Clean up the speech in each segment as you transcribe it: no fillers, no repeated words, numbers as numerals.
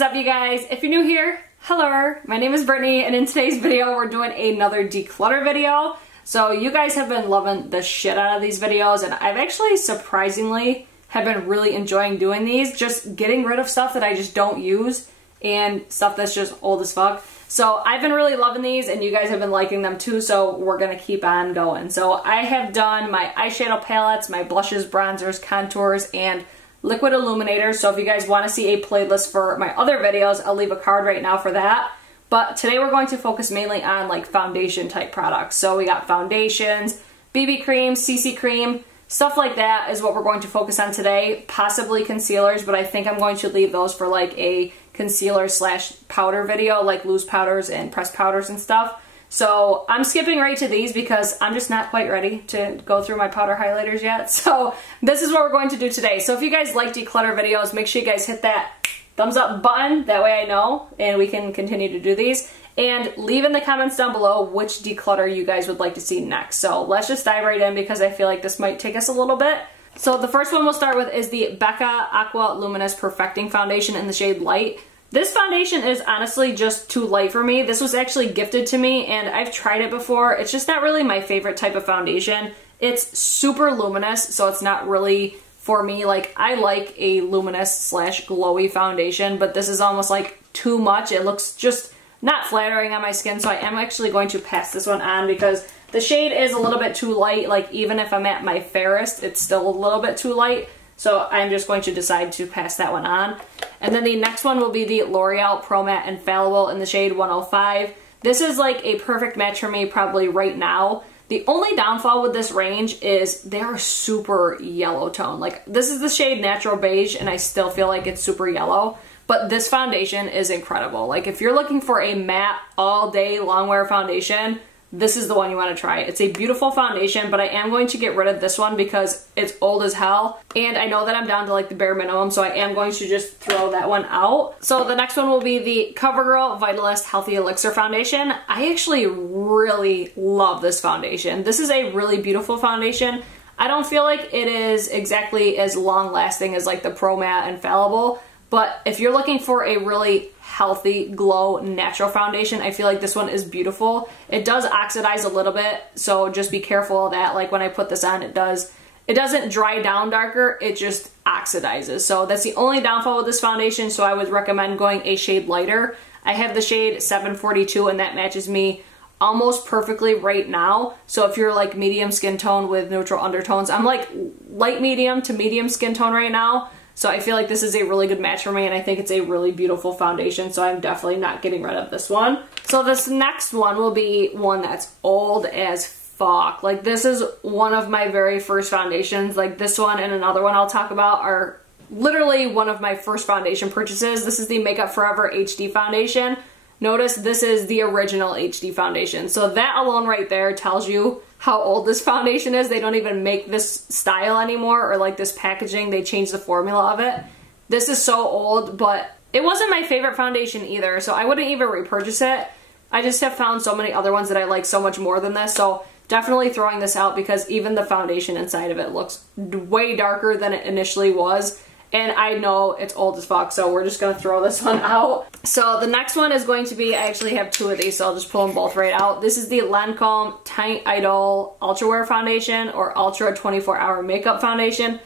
is up, you guys? If you're new here, hello, my name is Brittany, and in today's video we're doing another declutter video. So you guys have been loving the shit out of these videos, and I've actually surprisingly have been really enjoying doing these, just getting rid of stuff that I just don't use and stuff that's just old as fuck. So I've been really loving these, and you guys have been liking them too, so we're gonna keep on going. So I have done my eyeshadow palettes, my blushes, bronzers, contours, and liquid illuminators. So if you guys want to see a playlist for my other videos, I'll leave a card right now for that. But today we're going to focus mainly on like foundation type products. So we got foundations, BB cream, CC cream, stuff like that is what we're going to focus on today. Possibly concealers, but I think I'm going to leave those for like a concealer slash powder video, like loose powders and pressed powders and stuff. So I'm skipping right to these because I'm just not quite ready to go through my powder highlighters yet. So this is what we're going to do today. So if you guys like declutter videos, make sure you guys hit that thumbs up button. That way I know and we can continue to do these. And leave in the comments down below which declutter you guys would like to see next. So let's just dive right in because I feel like this might take us a little bit. So the first one we'll start with is the Becca Aqua Luminous Perfecting Foundation in the shade Light. This foundation is honestly just too light for me. This was actually gifted to me and I've tried it before. It's just not really my favorite type of foundation. It's super luminous, so it's not really for me. Like, I like a luminous slash glowy foundation, but this is almost like too much. It looks just not flattering on my skin, so I am actually going to pass this one on because the shade is a little bit too light. Like, even if I'm at my fairest, it's still a little bit too light. So I'm just going to decide to pass that one on. And then the next one will be the L'Oreal Pro Matte Infallible in the shade 105. This is like a perfect match for me probably right now. The only downfall with this range is they're super yellow tone. Like, this is the shade Natural Beige and I still feel like it's super yellow. But this foundation is incredible. Like, if you're looking for a matte all day long wear foundation, this is the one you want to try. It's a beautiful foundation, but I am going to get rid of this one because it's old as hell. And I know that I'm down to like the bare minimum, so I am going to just throw that one out. So the next one will be the Covergirl Vitalist Healthy Elixir Foundation. I actually really love this foundation. This is a really beautiful foundation. I don't feel like it is exactly as long lasting as like the Pro Matte Infallible, but if you're looking for a really healthy, glow, natural foundation, I feel like this one is beautiful. It does oxidize a little bit, so just be careful of that. Like, when I put this on, it doesn't dry down darker, it just oxidizes. So that's the only downfall with this foundation, so I would recommend going a shade lighter. I have the shade 742 and that matches me almost perfectly right now. So if you're like medium skin tone with neutral undertones, I'm like light medium to medium skin tone right now. So I feel like this is a really good match for me, and I think it's a really beautiful foundation, so I'm definitely not getting rid of this one. So this next one will be one that's old as fuck. Like, this is one of my very first foundations. Like, this one and another one I'll talk about are literally one of my first foundation purchases. This is the Makeup Forever HD foundation. Notice this is the original HD foundation. So that alone right there tells you how old this foundation is. They don't even make this style anymore, or like this packaging. They changed the formula of it. This is so old, but it wasn't my favorite foundation either, so I wouldn't even repurchase it. I just have found so many other ones that I like so much more than this, so definitely throwing this out because even the foundation inside of it looks way darker than it initially was. And I know it's old as fuck, so we're just going to throw this one out. So the next one is going to be, I actually have two of these, so I'll just pull them both right out. This is the Lancome Teint Idole Ultra Wear Foundation, or Ultra 24-Hour Makeup Foundation.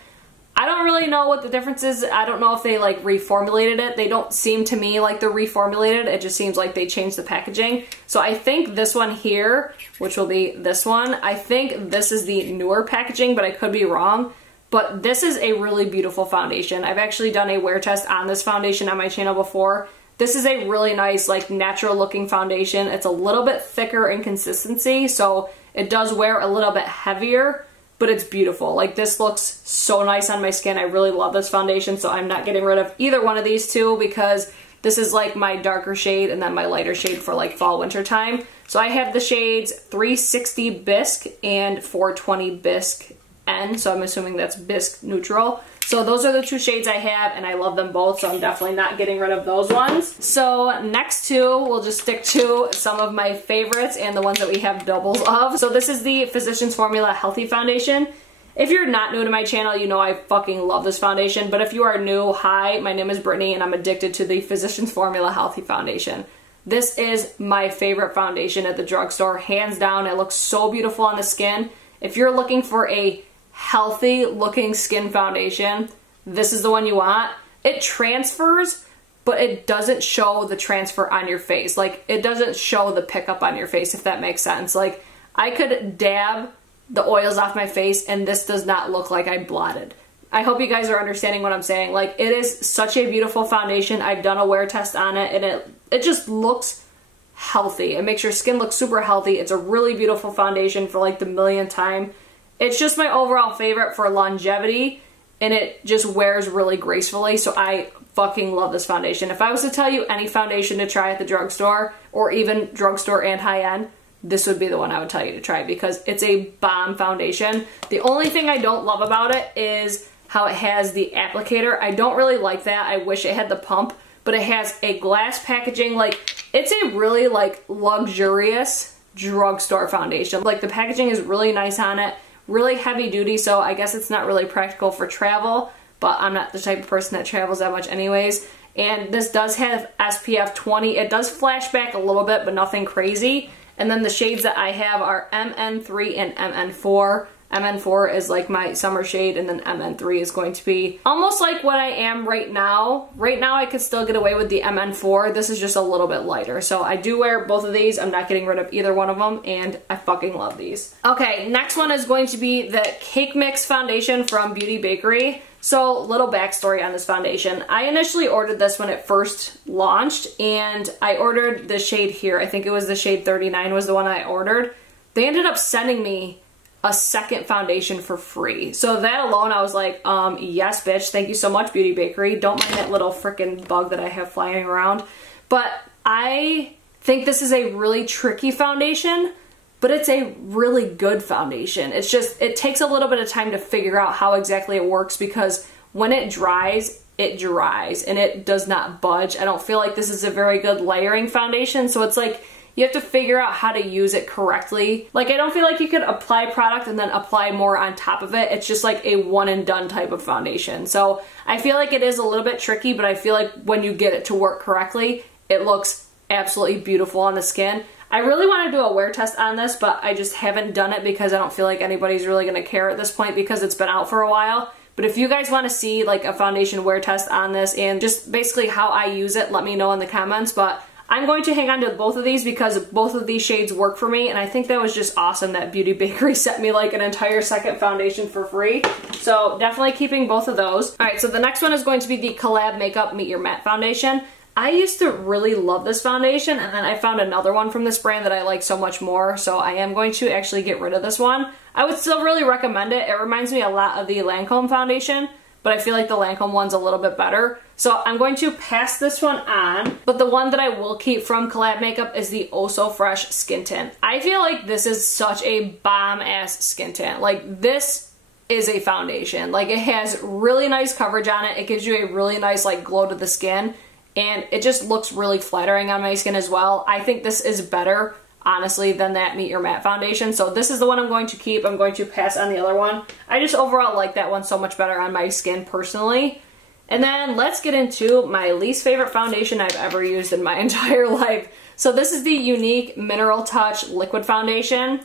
I don't really know what the difference is. I don't know if they like reformulated it. They don't seem to me like they're reformulated. It just seems like they changed the packaging. So I think this one here, which will be this one, I think this is the newer packaging, but I could be wrong. But this is a really beautiful foundation. I've actually done a wear test on this foundation on my channel before. This is a really nice, like, natural looking foundation. It's a little bit thicker in consistency, so it does wear a little bit heavier, but it's beautiful. Like, this looks so nice on my skin. I really love this foundation, so I'm not getting rid of either one of these two because this is like my darker shade and then my lighter shade for like fall winter time. So I have the shades 360 Bisque and 420 Bisque N, so I'm assuming that's Bisque Neutral. So those are the two shades I have, and I love them both, so I'm definitely not getting rid of those ones. So next two, we'll just stick to some of my favorites and the ones that we have doubles of. So this is the Physicians Formula Healthy Foundation. If you're not new to my channel, you know I fucking love this foundation, but if you are new, hi, my name is Brittany and I'm addicted to the Physicians Formula Healthy Foundation. This is my favorite foundation at the drugstore, hands down. It looks so beautiful on the skin. If you're looking for a healthy looking skin foundation, this is the one you want. It transfers, but it doesn't show the transfer on your face. Like, it doesn't show the pickup on your face, if that makes sense. Like, I could dab the oils off my face and this does not look like I blotted. I hope you guys are understanding what I'm saying. Like, it is such a beautiful foundation. I've done a wear test on it and it just looks healthy. It makes your skin look super healthy. It's a really beautiful foundation for like the millionth time. It's just my overall favorite for longevity and it just wears really gracefully. So I fucking love this foundation. If I was to tell you any foundation to try at the drugstore or even drugstore and high-end, this would be the one I would tell you to try because it's a bomb foundation. The only thing I don't love about it is how it has the applicator. I don't really like that. I wish it had the pump, but it has a glass packaging. Like, it's a really like luxurious drugstore foundation. Like, the packaging is really nice on it, really heavy duty, so I guess it's not really practical for travel, but I'm not the type of person that travels that much anyways. And this does have SPF 20. It does flash back a little bit, but nothing crazy. And then the shades that I have are MN3 and MN4. MN4 is like my summer shade, and then MN3 is going to be almost like what I am right now. Right now I could still get away with the MN4. This is just a little bit lighter. So I do wear both of these. I'm not getting rid of either one of them, and I fucking love these. Okay, next one is going to be the Cake Mix foundation from Bakerie. So, little backstory on this foundation. I initially ordered this when it first launched, and I ordered the shade here. I think it was the shade 39 was the one I ordered. They ended up sending me a second foundation for free. So that alone, I was like, yes, bitch, thank you so much, Bakerie. Don't mind that little freaking bug that I have flying around. But I think this is a really tricky foundation, but it's a really good foundation. It's just, it takes a little bit of time to figure out how exactly it works because when it dries and it does not budge. I don't feel like this is a very good layering foundation, so it's like you have to figure out how to use it correctly. Like, I don't feel like you could apply product and then apply more on top of it. It's just like a one and done type of foundation. So I feel like it is a little bit tricky, but I feel like when you get it to work correctly, it looks absolutely beautiful on the skin. I really want to do a wear test on this, but I just haven't done it because I don't feel like anybody's really going to care at this point because it's been out for a while. But if you guys want to see like a foundation wear test on this and just basically how I use it, let me know in the comments. But I'm going to hang on to both of these because both of these shades work for me, and I think that was just awesome that Bakerie sent me like an entire second foundation for free. So definitely keeping both of those. Alright, so the next one is going to be the Collab Makeup Meet Your Matte Foundation. I used to really love this foundation, and then I found another one from this brand that I like so much more, so I am going to actually get rid of this one. I would still really recommend it. It reminds me a lot of the Lancome foundation, but I feel like the Lancome one's a little bit better. So I'm going to pass this one on, but the one that I will keep from Collab Makeup is the Oh So Fresh Skin Tint. I feel like this is such a bomb-ass skin tint. Like, this is a foundation. Like, it has really nice coverage on it. It gives you a really nice, like, glow to the skin, and it just looks really flattering on my skin as well. I think this is better, honestly, than that Meet Your Matte foundation. So this is the one I'm going to keep. I'm going to pass on the other one. I just overall like that one so much better on my skin personally. And then let's get into my least favorite foundation I've ever used in my entire life. So this is the Younique Mineral Touch Liquid Foundation.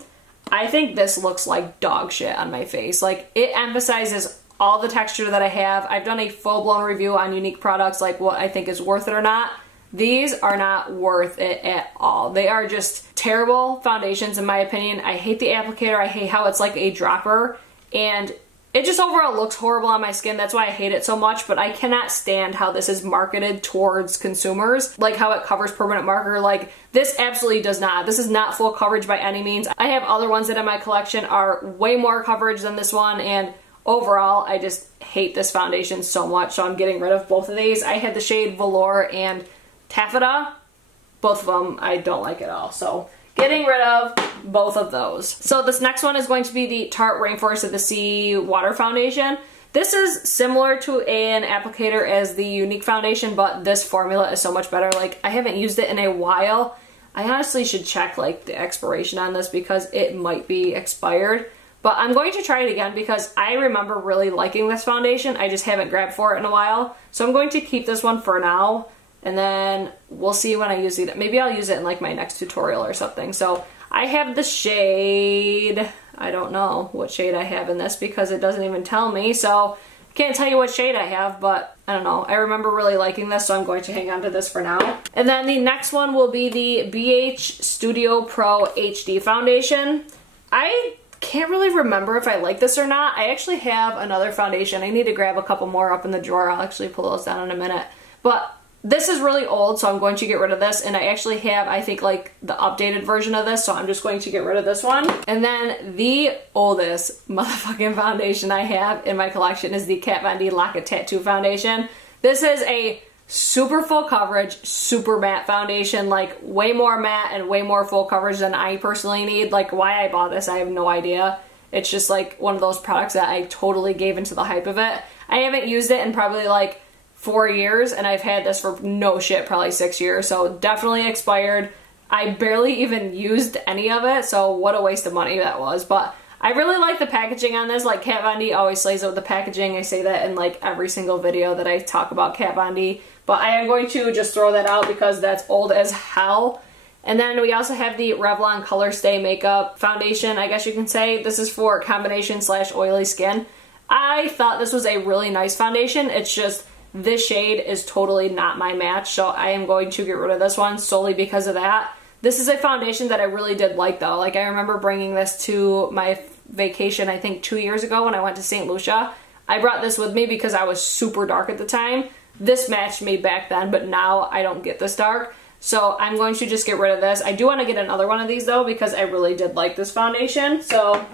I think this looks like dog shit on my face. Like, it emphasizes all the texture that I have. I've done a full-blown review on Younique products, like what I think is worth it or not. These are not worth it at all. They are just terrible foundations in my opinion. I hate the applicator. I hate how it's like a dropper, and it just overall looks horrible on my skin. That's why I hate it so much, but I cannot stand how this is marketed towards consumers. Like how it covers permanent marker. Like, this absolutely does not. This is not full coverage by any means. I have other ones that in my collection are way more coverage than this one, and overall, I just hate this foundation so much, so I'm getting rid of both of these. I had the shade Velour and Taffeta. Both of them I don't like at all, so getting rid of both of those. So this next one is going to be the Tarte Rainforest of the Sea Water Foundation. This is similar to an applicator as the Younique foundation, but this formula is so much better. Like, I haven't used it in a while. I honestly should check like the expiration on this because it might be expired. But I'm going to try it again because I remember really liking this foundation. I just haven't grabbed for it in a while. So I'm going to keep this one for now. And then we'll see when I use it. Maybe I'll use it in like my next tutorial or something. So I have the shade, I don't know what shade I have in this because it doesn't even tell me. So I can't tell you what shade I have, but I don't know. I remember really liking this, so I'm going to hang on to this for now. And then the next one will be the BH Studio Pro HD foundation. I can't really remember if I like this or not. I actually have another foundation. I need to grab a couple more up in the drawer. I'll actually pull those down in a minute. But this is really old, so I'm going to get rid of this. And I actually have, I think, like the updated version of this, so I'm just going to get rid of this one. And then the oldest motherfucking foundation I have in my collection is the Kat Von D Lock-It Tattoo foundation. This is a super full coverage, super matte foundation, like way more matte and way more full coverage than I personally need. Like why I bought this, I have no idea. It's just like one of those products that I totally gave into the hype of it. I haven't used it in probably like 4 years, and I've had this for no shit, probably 6 years, so definitely expired. I barely even used any of it, so what a waste of money that was. But I really like the packaging on this. Like Kat Von D always slays it with the packaging. I say that in like every single video that I talk about Kat Von D. But I am going to just throw that out because that's old as hell. And then we also have the Revlon Color Stay Makeup Foundation, I guess you can say. This is for combination / oily skin. I thought this was a really nice foundation. It's just this shade is totally not my match, so I am going to get rid of this one solely because of that. This is a foundation that I really did like though. Like I remember bringing this to my vacation, I think 2 years ago when I went to St. Lucia. I brought this with me because I was super dark at the time. This matched me back then, but now I don't get this dark. So I'm going to just get rid of this. I do want to get another one of these though because I really did like this foundation. So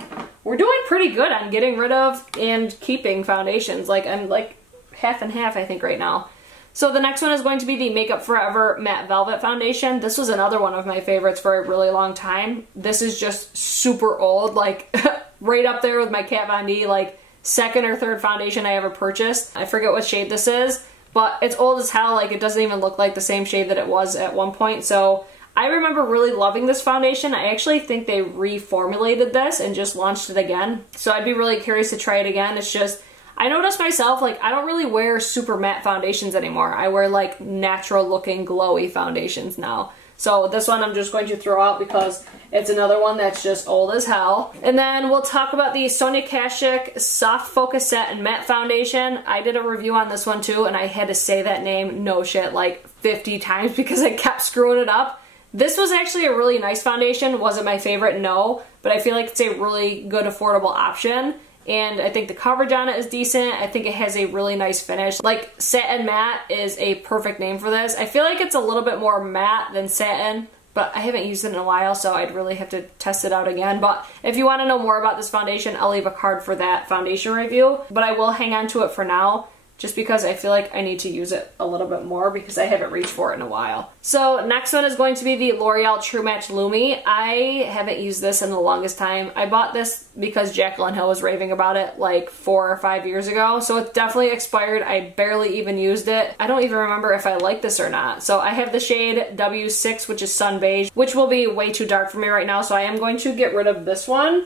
we're doing pretty good on getting rid of and keeping foundations. Like I'm like half and half I think right now. So the next one is going to be the Makeup Forever Matte Velvet Foundation. This was another one of my favorites for a really long time. This is just super old, like right up there with my Kat Von D, like second or third foundation I ever purchased. I forget what shade this is, but it's old as hell. Like it doesn't even look like the same shade that it was at one point. So I remember really loving this foundation. I actually think they reformulated this and just launched it again. So I'd be really curious to try it again. It's just, I noticed myself, like, I don't really wear super matte foundations anymore. I wear, like, natural looking glowy foundations now. So this one I'm just going to throw out because it's another one that's just old as hell. And then we'll talk about the Sonia Kashuk Soft Focus Set and Matte Foundation. I did a review on this one too, and I had to say that name, no shit, like 50 times because I kept screwing it up. This was actually a really nice foundation. Was it my favorite? No. But I feel like it's a really good, affordable option. And I think the coverage on it is decent. I think it has a really nice finish. Like, satin matte is a perfect name for this. I feel like it's a little bit more matte than satin, but I haven't used it in a while, so I'd really have to test it out again. But if you want to know more about this foundation, I'll leave a card for that foundation review. But I will hang on to it for now, just because I feel like I need to use it a little bit more because I haven't reached for it in a while. So next one is going to be the L'Oreal True Match Lumi. I haven't used this in the longest time. I bought this because Jaclyn Hill was raving about it like 4 or 5 years ago. So it's definitely expired. I barely even used it. I don't even remember if I like this or not. So I have the shade W6, which is Sun Beige, which will be way too dark for me right now. So I am going to get rid of this one.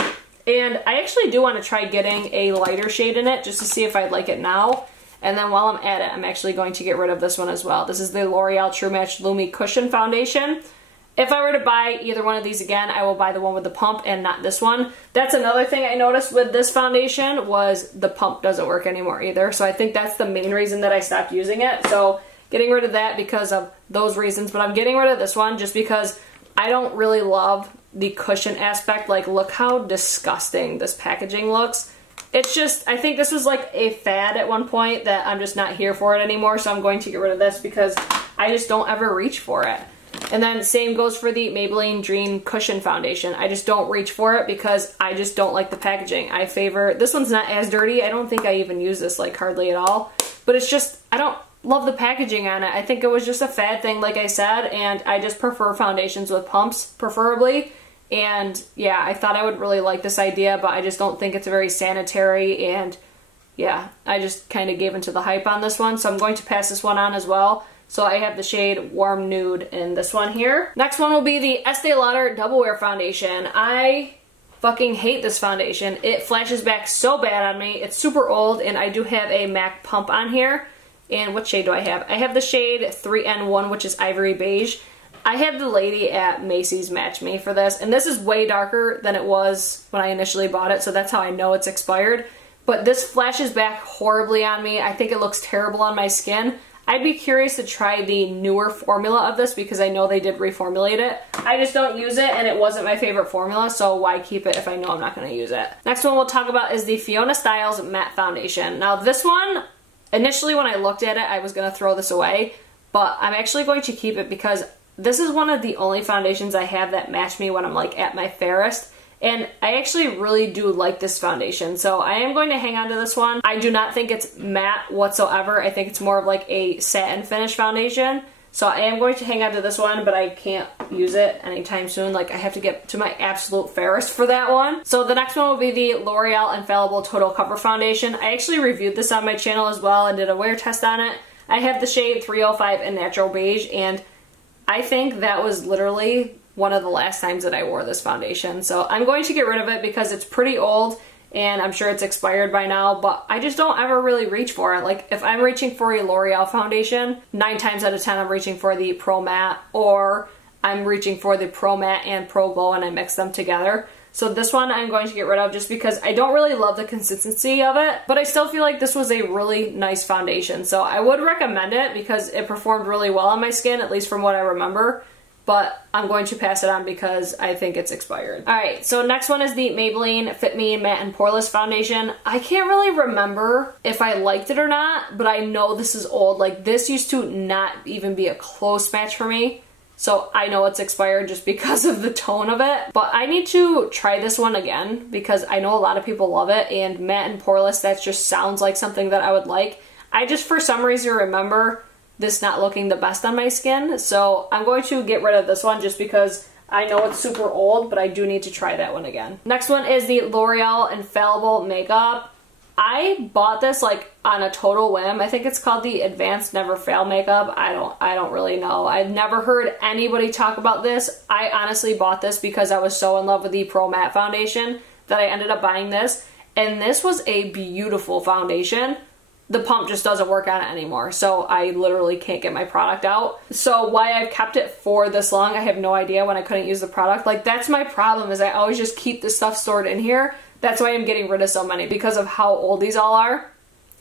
And I actually do want to try getting a lighter shade in it just to see if I like it now. And then while I'm at it, I'm actually going to get rid of this one as well. This is the L'Oreal True Match Lumi Cushion Foundation. If I were to buy either one of these again, I will buy the one with the pump and not this one. That's another thing I noticed with this foundation was the pump doesn't work anymore either. So I think that's the main reason that I stopped using it. So getting rid of that because of those reasons. But I'm getting rid of this one just because I don't really love the cushion aspect. Like, look how disgusting this packaging looks. It's just, I think this was like a fad at one point that I'm just not here for it anymore, so I'm going to get rid of this because I just don't ever reach for it. And then same goes for the Maybelline Dream Cushion Foundation. I just don't reach for it because I just don't like the packaging. I favor, this one's not as dirty. I don't think I even use this like hardly at all, but it's just, I don't love the packaging on it. I think it was just a fad thing, like I said, and I just prefer foundations with pumps, preferably. And yeah, I thought I would really like this idea, but I just don't think it's very sanitary, and yeah, I just kind of gave into the hype on this one, so I'm going to pass this one on as well. So I have the shade Warm Nude in this one here. Next one will be the Estee Lauder Double Wear Foundation. I fucking hate this foundation. It flashes back so bad on me. It's super old, and I do have a MAC pump on here. And what shade do I have? I have the shade 3N1, which is Ivory Beige. I had the lady at Macy's match me for this, and this is way darker than it was when I initially bought it, so that's how I know it's expired. But this flashes back horribly on me. I think it looks terrible on my skin. I'd be curious to try the newer formula of this because I know they did reformulate it. I just don't use it, and it wasn't my favorite formula, so why keep it if I know I'm not going to use it? Next one we'll talk about is the Fiona Styles Matte Foundation. Now this one, initially when I looked at it, I was going to throw this away, but I'm actually going to keep it because this is one of the only foundations I have that match me when I'm like at my fairest. And I actually really do like this foundation, so I am going to hang on to this one. I do not think it's matte whatsoever. I think it's more of like a satin finish foundation. So I am going to hang on to this one, but I can't use it anytime soon. Like, I have to get to my absolute fairest for that one. So the next one will be the L'Oreal Infallible Total Cover Foundation. I actually reviewed this on my channel as well and did a wear test on it. I have the shade 305 in Natural Beige, and I think that was literally one of the last times that I wore this foundation. So I'm going to get rid of it because it's pretty old and I'm sure it's expired by now, but I just don't ever really reach for it. Like, if I'm reaching for a L'Oreal foundation, 9 times out of 10 I'm reaching for the Pro Matte, or I'm reaching for the Pro Matte and Pro Glow and I mix them together. So this one I'm going to get rid of just because I don't really love the consistency of it, but I still feel like this was a really nice foundation. So I would recommend it because it performed really well on my skin, at least from what I remember. But I'm going to pass it on because I think it's expired. Alright, so next one is the Maybelline Fit Me Matte and Poreless Foundation. I can't really remember if I liked it or not, but I know this is old. Like, this used to not even be a close match for me. So I know it's expired just because of the tone of it. But I need to try this one again because I know a lot of people love it, and matte and poreless, that just sounds like something that I would like. I just, for some reason, remember this not looking the best on my skin, so I'm going to get rid of this one just because I know it's super old, but I do need to try that one again. Next one is the L'Oreal Infallible Makeup. I bought this like on a total whim. I think it's called the Advanced Never Fail Makeup. I don't really know. I've never heard anybody talk about this. I honestly bought this because I was so in love with the Pro Matte foundation that I ended up buying this, and this was a beautiful foundation. The pump just doesn't work on it anymore, so I literally can't get my product out. So why I've kept it for this long, I have no idea when I couldn't use the product. Like, that's my problem, is I always just keep the stuff stored in here. That's why I'm getting rid of so many, because of how old these all are.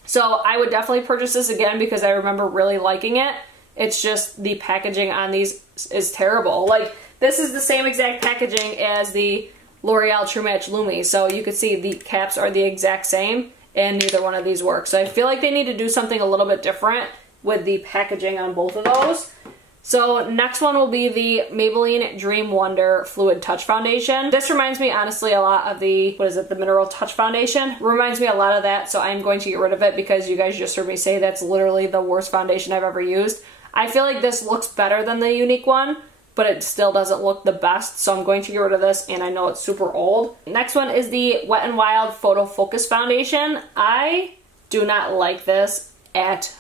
So I would definitely purchase this again because I remember really liking it. It's just the packaging on these is terrible. Like, this is the same exact packaging as the L'Oreal True Match Lumi, so you could see the caps are the exact same, and neither one of these works. So I feel like they need to do something a little bit different with the packaging on both of those. So next one will be the Maybelline Dream Wonder Fluid Touch Foundation. This reminds me honestly a lot of the, what is it, the Mineral Touch Foundation. Reminds me a lot of that, so I'm going to get rid of it because you guys just heard me say that's literally the worst foundation I've ever used. I feel like this looks better than the Younique one, but it still doesn't look the best, so I'm going to get rid of this, and I know it's super old. Next one is the Wet n Wild Photo Focus Foundation. I do not like this at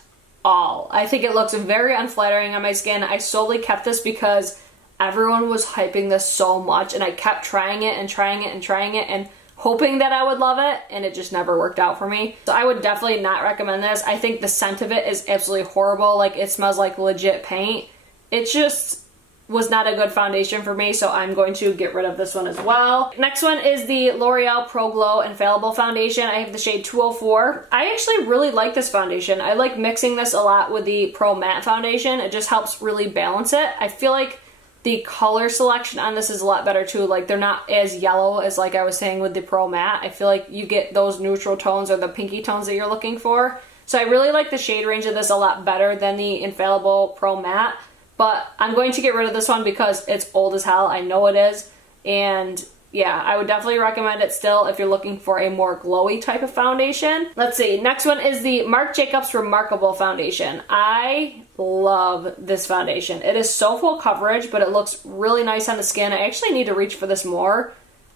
all. I think it looks very unflattering on my skin. I solely kept this because everyone was hyping this so much, and I kept trying it and trying it and trying it and hoping that I would love it, and it just never worked out for me. So I would definitely not recommend this. I think the scent of it is absolutely horrible. Like, it smells like legit paint. It just was not a good foundation for me, so I'm going to get rid of this one as well. Next one is the L'Oreal Pro Glow Infallible Foundation. I have the shade 204. I actually really like this foundation. I like mixing this a lot with the Pro Matte foundation. It just helps really balance it. I feel like the color selection on this is a lot better too. Like, they're not as yellow as, like I was saying, with the Pro Matte. I feel like you get those neutral tones or the pinky tones that you're looking for. So I really like the shade range of this a lot better than the Infallible Pro Matte. But I'm going to get rid of this one because it's old as hell. I know it is. And yeah, I would definitely recommend it still if you're looking for a more glowy type of foundation. Let's see. Next one is the Marc Jacobs Remarkable Foundation. I love this foundation. It is so full coverage, but it looks really nice on the skin. I actually need to reach for this more.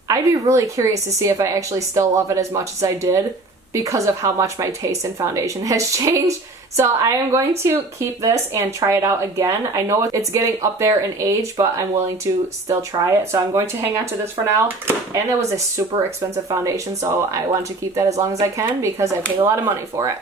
I'd be really curious to see if I actually still love it as much as I did because of how much my taste in foundation has changed. So I am going to keep this and try it out again. I know it's getting up there in age, but I'm willing to still try it. So I'm going to hang on to this for now. And it was a super expensive foundation, so I want to keep that as long as I can because I paid a lot of money for it.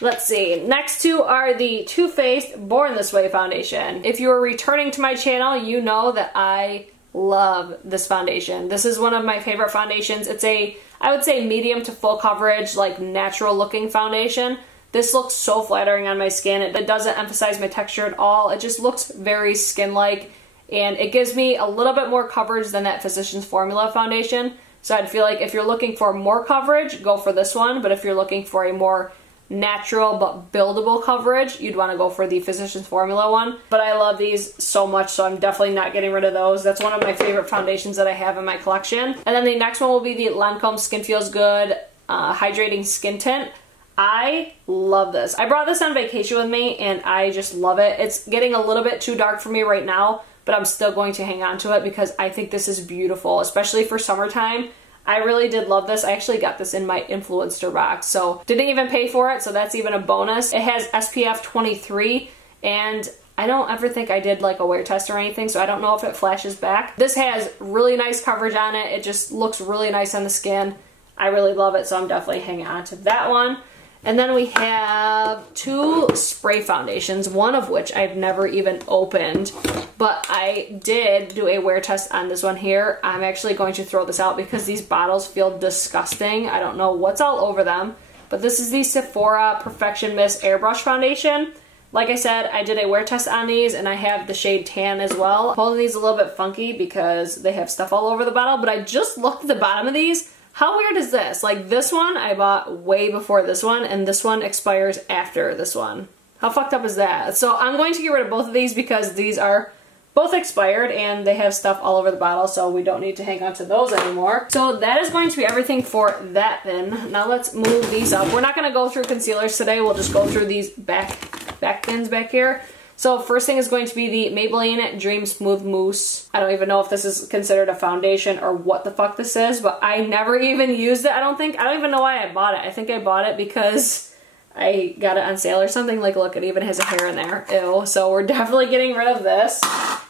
Let's see. Next two are the Too Faced Born This Way foundation. If you are returning to my channel, you know that I love this foundation. This is one of my favorite foundations. It's a, I would say, medium to full coverage, like natural looking foundation. This looks so flattering on my skin. It doesn't emphasize my texture at all. It just looks very skin-like, and it gives me a little bit more coverage than that Physicians Formula foundation. So I'd feel like if you're looking for more coverage, go for this one. But if you're looking for a more natural but buildable coverage, you'd want to go for the Physicians Formula one. But I love these so much, so I'm definitely not getting rid of those. That's one of my favorite foundations that I have in my collection. And then the next one will be the Lancome Skin Feels Good Hydrating Skin Tint. I love this. I brought this on vacation with me and I just love it. It's getting a little bit too dark for me right now, but I'm still going to hang on to it because I think this is beautiful, especially for summertime. I really did love this. I actually got this in my influencer box, so didn't even pay for it, so that's even a bonus. It has SPF 23, and I don't ever think I did like a wear test or anything, so I don't know if it flashes back. This has really nice coverage on it. It just looks really nice on the skin. I really love it, so I'm definitely hanging on to that one. And then we have two spray foundations, one of which I've never even opened, but I did do a wear test on this one here. I'm actually going to throw this out because these bottles feel disgusting. I don't know what's all over them, but this is the Sephora Perfection Mist Airbrush Foundation. Like I said, I did a wear test on these and I have the shade Tan as well. I'm holding these a little bit funky because they have stuff all over the bottle, but I just looked at the bottom of these. How weird is this? Like, this one I bought way before this one, and this one expires after this one. How fucked up is that? So I'm going to get rid of both of these because these are both expired and they have stuff all over the bottle, so we don't need to hang on to those anymore. So that is going to be everything for that bin. Now let's move these up. We're not going to go through concealers today. We'll just go through these back bins back here. So first thing is going to be the Maybelline Dream Smooth Mousse. I don't even know if this is considered a foundation or what the fuck this is, but I never even used it, I don't think. I don't even know why I bought it. I think I bought it because I got it on sale or something. Like, look, it even has a hair in there. Ew. So we're definitely getting rid of this.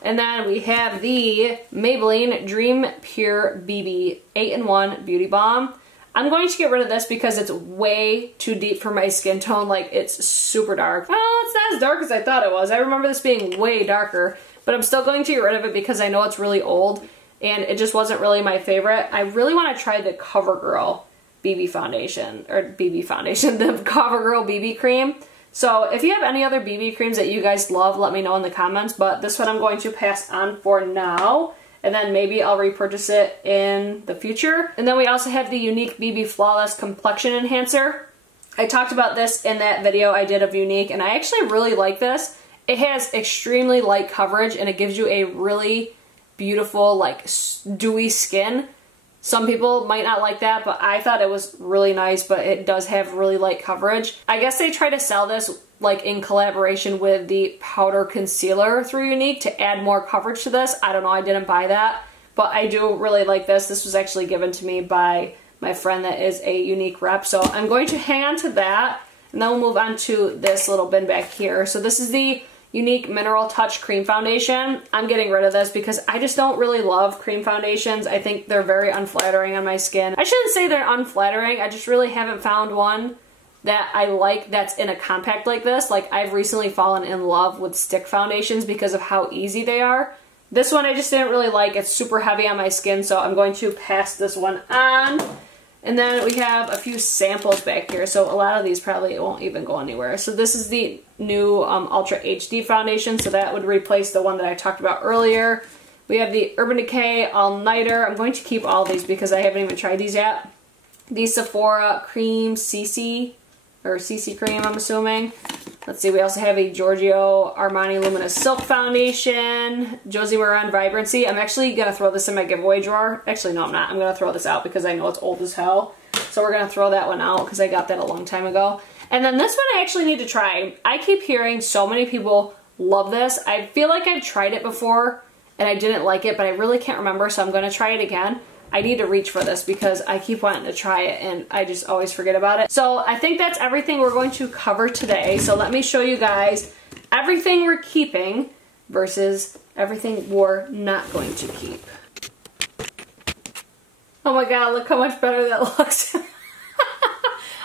And then we have the Maybelline Dream Pure BB 8-in-1 Beauty Balm. I'm going to get rid of this because it's way too deep for my skin tone. Like, it's super dark. Oh, it's not as dark as I thought it was. I remember this being way darker, but I'm still going to get rid of it because I know it's really old and it just wasn't really my favorite. I really want to try the Covergirl BB foundation, or BB foundation, the Covergirl BB cream. So if you have any other BB creams that you guys love, let me know in the comments, but this one I'm going to pass on for now. And then maybe I'll repurchase it in the future. And then we also have the Younique BB Flawless Complexion Enhancer. I talked about this in that video I did of Younique, and I actually really like this. It has extremely light coverage, and it gives you a really beautiful, like, dewy skin. Some people might not like that, but I thought it was really nice, but it does have really light coverage. I guess they try to sell this like in collaboration with the powder concealer through Younique to add more coverage to this. I don't know, I didn't buy that, but I do really like this. This was actually given to me by my friend that is a Younique rep, so I'm going to hang on to that, and then we'll move on to this little bin back here. So this is the Younique Mineral Touch Cream Foundation. I'm getting rid of this because I just don't really love cream foundations. I think they're very unflattering on my skin. I shouldn't say they're unflattering, I just really haven't found one that I like that's in a compact like this. Like, I've recently fallen in love with stick foundations because of how easy they are. This one I just didn't really like. It's super heavy on my skin, so I'm going to pass this one on. And then we have a few samples back here, so a lot of these probably won't even go anywhere. So this is the new Ultra HD foundation, so that would replace the one that I talked about earlier. We have the Urban Decay All Nighter. I'm going to keep all these because I haven't even tried these yet. The Sephora Cream CC, or CC Cream, I'm assuming. Let's see, we also have a Giorgio Armani Luminous Silk Foundation, Josie Maran Vibrancy. I'm actually going to throw this in my giveaway drawer. Actually, no, I'm not. I'm going to throw this out because I know it's old as hell. So we're going to throw that one out because I got that a long time ago. And then this one I actually need to try. I keep hearing so many people love this. I feel like I've tried it before and I didn't like it, but I really can't remember, so I'm going to try it again. I need to reach for this because I keep wanting to try it and I just always forget about it. So I think that's everything we're going to cover today. So let me show you guys everything we're keeping versus everything we're not going to keep. Oh my god, look how much better that looks.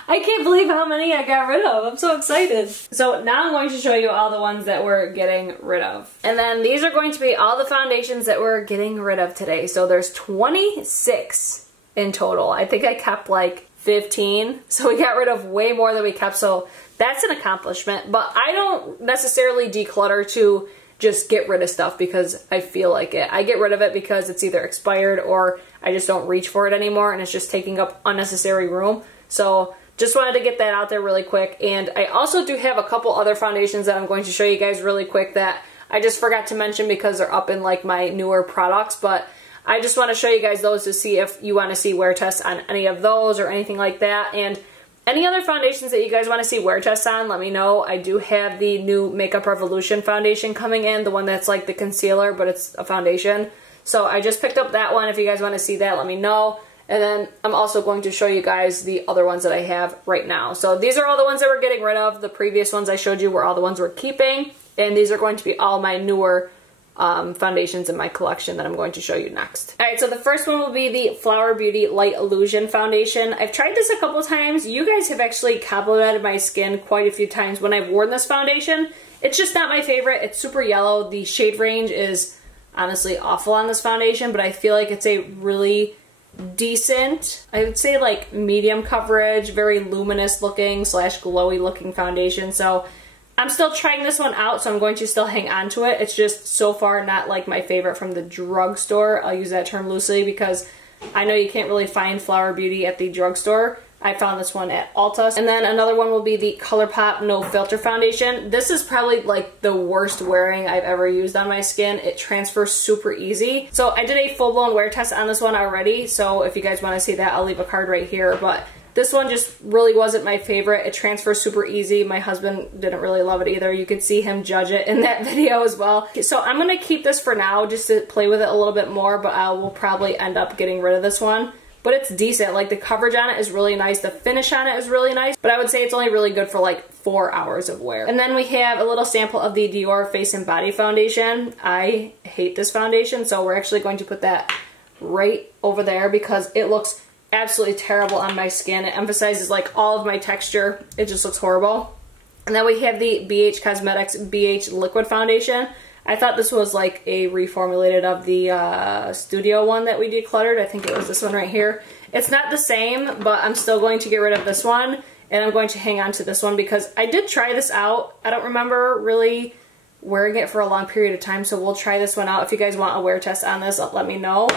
I can't believe how many I got rid of. I'm so excited. So now I'm going to show you all the ones that we're getting rid of. And then these are going to be all the foundations that we're getting rid of today. So there's 26 in total. I think I kept like 15. So we got rid of way more than we kept. So that's an accomplishment. But I don't necessarily declutter to just get rid of stuff because I feel like it. I get rid of it because it's either expired or I just don't reach for it anymore and it's just taking up unnecessary room. So just wanted to get that out there really quick. And I also do have a couple other foundations that I'm going to show you guys really quick that I just forgot to mention because they're up in like my newer products. But I just want to show you guys those to see if you want to see wear tests on any of those or anything like that. And any other foundations that you guys want to see wear tests on, let me know. I do have the new Makeup Revolution foundation coming in, the one that's like the concealer, but it's a foundation. So I just picked up that one. If you guys want to see that, let me know. And then I'm also going to show you guys the other ones that I have right now. So these are all the ones that we're getting rid of. The previous ones I showed you were all the ones we're keeping. And these are going to be all my newer foundations in my collection that I'm going to show you next. Alright, so the first one will be the Flower Beauty Light Illusion Foundation. I've tried this a couple times. You guys have actually complimented my skin quite a few times when I've worn this foundation. It's just not my favorite. It's super yellow. The shade range is honestly awful on this foundation, but I feel like it's a really decent, I would say like medium coverage, very luminous looking / glowy looking foundation. So I'm still trying this one out, so I'm going to still hang on to it. It's just so far not like my favorite from the drugstore. I'll use that term loosely because I know you can't really find Flower Beauty at the drugstore. I found this one at Ulta. And then another one will be the ColourPop No Filter Foundation. This is probably like the worst wearing I've ever used on my skin. It transfers super easy. So I did a full-blown wear test on this one already. So if you guys want to see that, I'll leave a card right here. But this one just really wasn't my favorite. It transfers super easy. My husband didn't really love it either. You could see him judge it in that video as well. So I'm going to keep this for now just to play with it a little bit more, but I will probably end up getting rid of this one. But it's decent. Like the coverage on it is really nice. The finish on it is really nice. But I would say it's only really good for like 4 hours of wear. And then we have a little sample of the Dior Face and Body Foundation. I hate this foundation, so we're actually going to put that right over there because it looks absolutely terrible on my skin. It emphasizes like all of my texture. It just looks horrible. And then we have the BH Cosmetics BH Liquid Foundation. I thought this was like a reformulated of the studio one that we decluttered. I think it was this one right here. It's not the same, but I'm still going to get rid of this one. And I'm going to hang on to this one because I did try this out. I don't remember really wearing it for a long period of time, so we'll try this one out. If you guys want a wear test on this, let me know.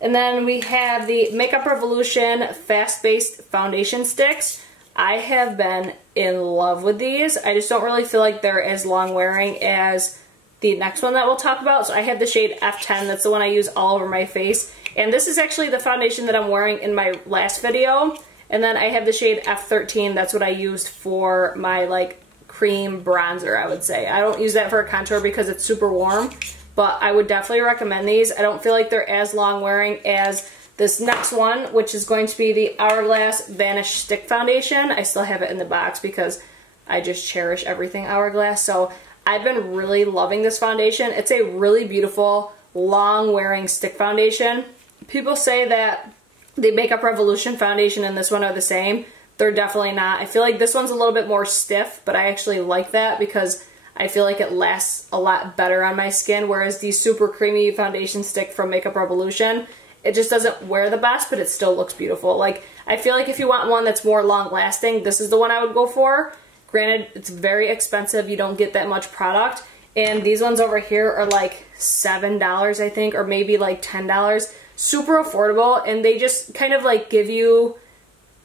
And then we have the Makeup Revolution Fast-Based Foundation Sticks. I have been in love with these. I just don't really feel like they're as long wearing as the next one that we'll talk about. So I have the shade F10. That's the one I use all over my face. And this is actually the foundation that I'm wearing in my last video. And then I have the shade F13. That's what I used for my like cream bronzer, I would say. I don't use that for a contour because it's super warm, but I would definitely recommend these. I don't feel like they're as long wearing as this next one, which is going to be the Hourglass Vanish Stick Foundation. I still have it in the box because I just cherish everything Hourglass. So I've been really loving this foundation. It's a really beautiful, long-wearing stick foundation. People say that the Makeup Revolution foundation and this one are the same. They're definitely not. I feel like this one's a little bit more stiff, but I actually like that because I feel like it lasts a lot better on my skin, whereas the super creamy foundation stick from Makeup Revolution, it just doesn't wear the best, but it still looks beautiful. Like, I feel like if you want one that's more long-lasting, this is the one I would go for. Granted, it's very expensive. You don't get that much product. And these ones over here are like $7, I think, or maybe like $10. Super affordable, and they just kind of like give you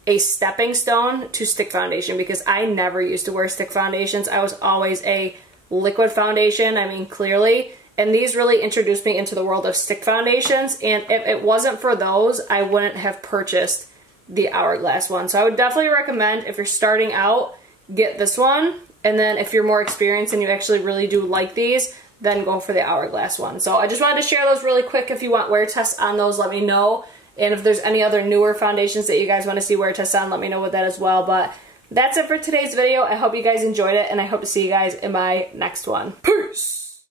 a stepping stone to stick foundation because I never used to wear stick foundations. I was always a liquid foundation, I mean, clearly. And these really introduced me into the world of stick foundations. And if it wasn't for those, I wouldn't have purchased the Hourglass one. So I would definitely recommend, if you're starting out, get this one, and then if you're more experienced and you actually really do like these, then go for the Hourglass one. So I just wanted to share those really quick. If you want wear tests on those, let me know. And if there's any other newer foundations that you guys want to see wear test on, let me know with that as well. But that's it for today's video. I hope you guys enjoyed it, and I hope to see you guys in my next one. Peace!